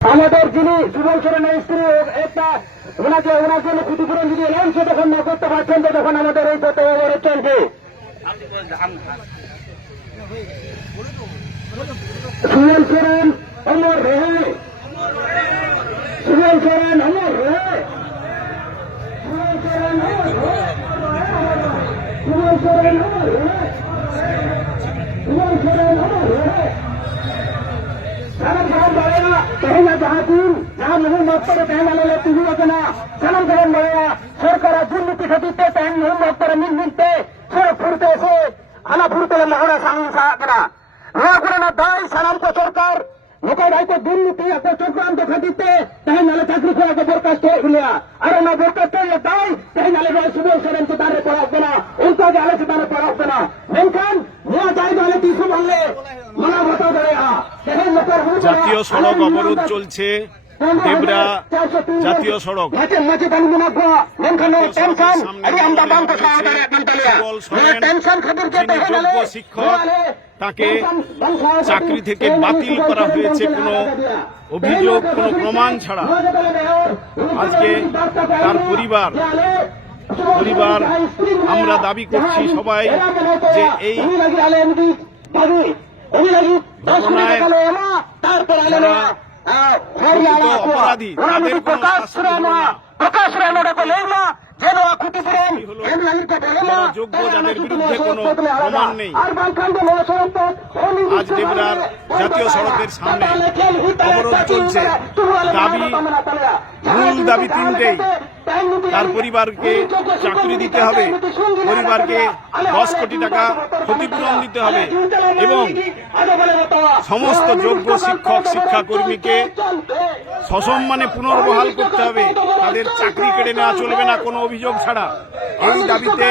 আমাদের যিনি সুবল সোরেনের স্ত্রী একটা ওনাকে ওনার জন্য ক্ষতিপূরণ যদি এলেন সে তখন না করতে পারছেন, তো তখন আমাদের এই পথে এবারে চলবে। সুবল সোরেন অমর রহে সুবল সোরেন অমর রহে সুবল সোরেন অমর রহে সুবল সোরেন অমর রহে সুবল সোরেন অমর রহে ಪೆಹಲ ಜಹಾದೀನ್ ನಾವು ಮೊಹಮ್ಮದ್ ಬೆಹಲಲ್ಲ ತುಹುವ ಜನ ಜನಗರಂ ಬರೆಯ ಸರ್ಕಾರ ದುರ್ನೀತಿ ಸದಿತ್ತೆ ಟೈಮ್ ಮೊಹಮ್ಮದ್ ನಿನ್ ನಿಂತೆ ಸರ್ ಫುರ್ತೆಸೆ ಅಲ ಫುರ್ತೆಲ ಮಹರ ಸಾಂಗ್ ಸಾಕರ ರೋಗರನ ದಾಯಿ ಸನಾಂತ ಸರ್ಕಾರ নিকট হয়তো দুর্নীতি একটা চক্রান্ত খাটিতে তাহলে চাকরি করাকে বরখাস্ত হইয়া জাতীয় সড়ক অবরোধ চলছে। দেবরা জাতীয় সড়ক। যোগ্য শিক্ষক তাকে চাকরি থেকে বাতিল করা হয়েছে কোনো অভিযোগ কোনো প্রমাণ ছাড়া। আজকে তার পরিবার পরিবার আমরা দাবি করছি সবাই যে এই ঘটনায় যারা প্রকৃত অপরাধী তাদের কোনো শাস্তি হলো না। প্রকাশ বলে না যেন ক্ষতিপূরণ হলো এর নাগরিককে বলে না যারা যোগ্য, যাদের বিরুদ্ধে কোনো প্রমাণ নেই। আজ দেবরার জাতীয় সড়কের সামনে অবরোধ চলছে। দাবি, মূল দাবি। তার পরিবারকে চাকরি দিতে হবে পরিবারকে দশ কোটি টাকা ক্ষতিপূরণ দিতে হবে এবং সমস্ত যোগ্য শিক্ষক শিক্ষাকর্মীকে সসম্মানে পুনর্বহাল করতে হবে তাদের চাকরি কেড়ে নেওয়া চলবে না কোনো অভিযোগ ছাড়া এই দাবিতে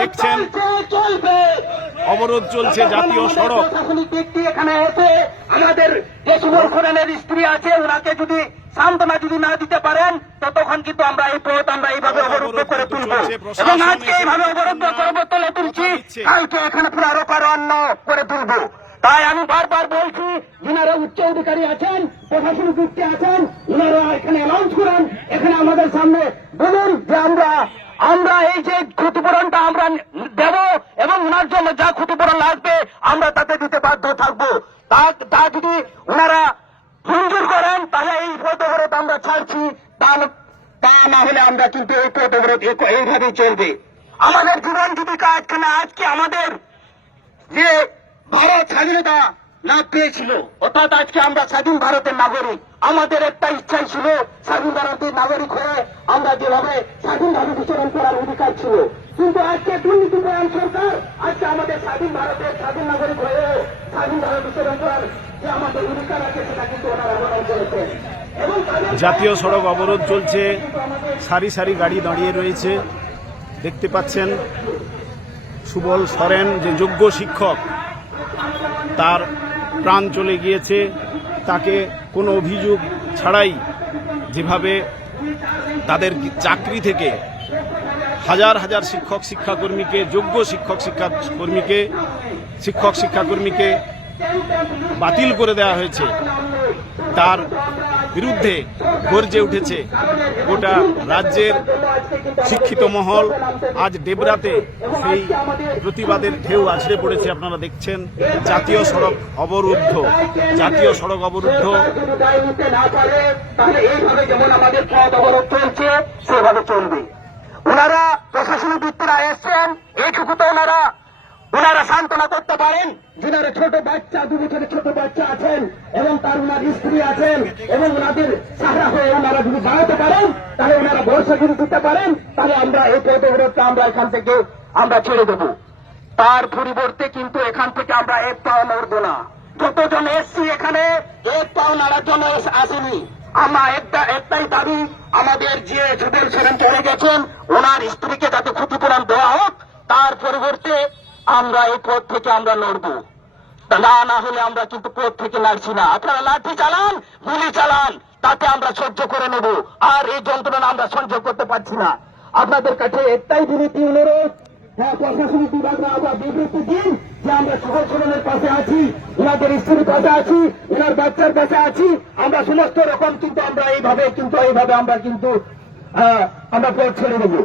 দেখছেন অবরোধ চলছে জাতীয় সড়ক। ব্যক্তি এখানে এসে আমাদের যে সুবল খোরানের স্ত্রী আছে ওনাকে যদি সান্ত্বনা যদি না দিতে পারেন তো তখন কিন্তু আমরা এই পথ আমরা এইভাবে অবরুদ্ধ করে তুলব। এবং আজকে এইভাবে অবরুদ্ধ করব তুলে তুলছি কালকে এখানে পুরো আরও অন্য করে তুলব। তাই আমি বারবার বলছি যিনারা উচ্চ অধিকারী আছেন প্রশাসনিক ব্যক্তি আছেন ওনারা এখানে অ্যানাউন্স করেন এখানে আমাদের সামনে বলুন যে আমরা আমরা এই যে ক্ষতিপূরণটা আমরা দেব এবং ওনার জন্য যা ক্ষতিপূরণ লাগবে আমরা তাতে দিতে বাধ্য থাকব। তা যদি ওনারা মঞ্জুর করেন, তাহলে এই পথ আমরা ছাড়ছি। তা না- হলে আমরা কিন্তু এই পথ এইভাবেই চলবে। আমাদের জীবন জীবিকা আজকে আজকে আমাদের যে ভারত স্বাধীনতা লাভ পেয়েছিল, অর্থাৎ আজকে আমরা স্বাধীন ভারতের নাগরিক, আমাদের একটা ইচ্ছাই ছিল স্বাধীন ভারতের নাগরিক হয়ে আমরা যেভাবে স্বাধীনভাবে বিচরণ করার অধিকার ছিল। কিন্তু আজকে দুর্নীতি প্রধান সরকার আজকে আমাদের স্বাধীন ভারতের স্বাধীন নাগরিক হয়ে স্বাধীনভাবে বিচরণ করার যে আমাদের অধিকার আছে সেটা কিন্তু ওনারা গ্রহণ করেছেন। জাতীয় সড়ক অবরোধ চলছে। সারি সারি গাড়ি দাঁড়িয়ে রয়েছে। দেখতে পাচ্ছেন সুবল সরেন যে যোগ্য শিক্ষক তার প্রাণ চলে গিয়েছে। তাকে কোনো অভিযোগ ছাড়াই যেভাবে তাদের চাকরি থেকে হাজার হাজার শিক্ষক শিক্ষাকর্মীকে, যোগ্য শিক্ষক শিক্ষাকর্মীকে শিক্ষক শিক্ষাকর্মীকে বাতিল করে দেওয়া হয়েছে। তার বিরুদ্ধে গর্জে উঠেছে। গোটা রাজ্যের শিক্ষিত মহল আজ ডেবরাতে সেই প্রতিবাদের ঢেউ আছড়ে পড়েছে, আপনারা দেখছেন। জাতীয় সড়ক অবরুদ্ধ, জাতীয় সড়ক অবরুদ্ধ। ওনারা প্রশাসনিক ব্যক্তিরা এসছেন এইটুকু তো ওনারা ওনারা সান্ত্বনা করতে পারেন। যিনারা ছোট বাচ্চা, দু বছরের ছোট বাচ্চা আছেন এবং তার ওনার স্ত্রী আছেন এবং ওনাদের সাহারা হয়ে ওনারা যদি দাঁড়াতে পারেন, তাহলে ওনারা ভরসা যদি দিতে পারেন, তাহলে আমরা এই পথ অবরোধটা আমরা এখান থেকে আমরা ছেড়ে দেবো। তার পরিবর্তে কিন্তু এখান থেকে আমরা এক পাও নড়ব না। যতজন এসছি এখানে, এক পাও নাড়ার জন্য আসেনি। আমরা একটা একটাই দাবি, আমাদের যে যুগল ছিলেন চলে গেছেন, ওনার স্ত্রীকে যাতে ক্ষতিপূরণ দেওয়া হোক, তার পরিবর্তে আমরা এই পথ থেকে আমরা লড়বো। না না হলে আমরা কিন্তু পথ থেকে লাগছি না। আপনারা লাঠি চালান, গুলি চালান, তাতে আমরা সহ্য করে নেব। আর এই যন্ত্রণা আমরা সহ্য করতে পারছি না। আপনাদের কাছে একটাই বিনতি অনুরোধ হ্যাঁ, আমরা কিন্তু আমরা পথ ছেড়ে দেবো।